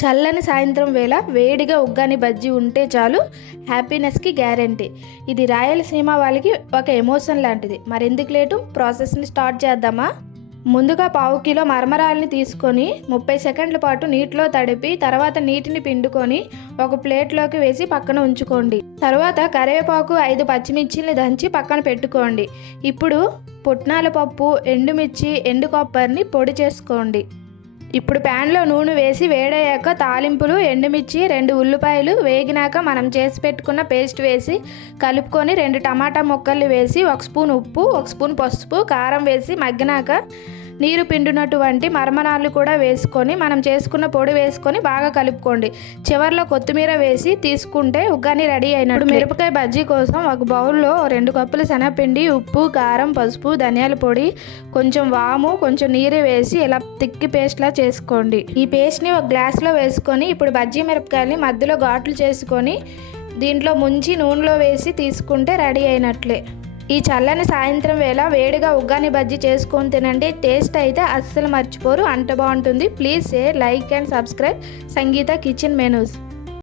చల్లని సాయంత్రం వేళ వేడిగా ఉగ్గాని బజ్జీ ఉంటే చాలు హ్యాపీనెస్కి గ్యారంటీ. ఇది రాయలసీమ వాళ్ళకి ఒక ఎమోషన్ లాంటిది. మరెందుకు లేటు, ప్రాసెస్ని స్టార్ట్ చేద్దామా? ముందుగా పావు కిలో మరమరాలని తీసుకొని 30 సెకండ్ల పాటు నీటిలో తడిపి తర్వాత నీటిని పిండుకొని ఒక ప్లేట్లోకి వేసి పక్కన ఉంచుకోండి. తర్వాత కరివేపాకు 5 పచ్చిమిర్చిని దంచి పక్కన పెట్టుకోండి. ఇప్పుడు పుట్నాల పప్పు, ఎండుమిర్చి, ఎండు కొబ్బరిని పొడి చేసుకోండి. ఇప్పుడు ప్యాన్లో నూనె వేసి వేడయ్యాక తాలింపులు, ఎండుమిర్చి, 2 ఉల్లిపాయలు వేగినాక మనం చేసి పెట్టుకున్న పేస్ట్ వేసి కలుపుకొని 2 టమాటా ముక్కలు వేసి 1 స్పూన్ ఉప్పు, 1 స్పూన్ పసుపు, కారం వేసి మగ్గినాక నీరు పిండినటువంటి మరమరాలు కూడా వేసుకొని మనం చేసుకున్న పొడి వేసుకొని బాగా కలుపుకోండి. చివరిలో కొత్తిమీర వేసి తీసుకుంటే ఉగ్గాని రెడీ అయినట్టు. మిరపకాయ బజ్జీ కోసం ఒక బౌల్లో 2 కప్పుల శనగపిండి, ఉప్పు, కారం, పసుపు, ధనియాల పొడి, కొంచెం వాము, కొంచెం నీరు వేసి ఇలా తిక్కి పేస్ట్లా చేసుకోండి. ఈ పేస్ట్ని ఒక గ్లాస్లో వేసుకొని ఇప్పుడు బజ్జీ మిరపకాయలని మధ్యలో ఘాట్లు చేసుకొని దీంట్లో ముంచి నూనెలో వేసి తీసుకుంటే రెడీ అయినట్లే. ఈ చల్లని సాయంత్రం వేళ వేడిగా ఉగ్గాని బజ్జీ చేసుకొని తినండి. టేస్ట్ అయితే అస్సలు మర్చిపోరు, అంత బాగుంటుంది. Please share, like and subscribe Sangeetha kitchen menus.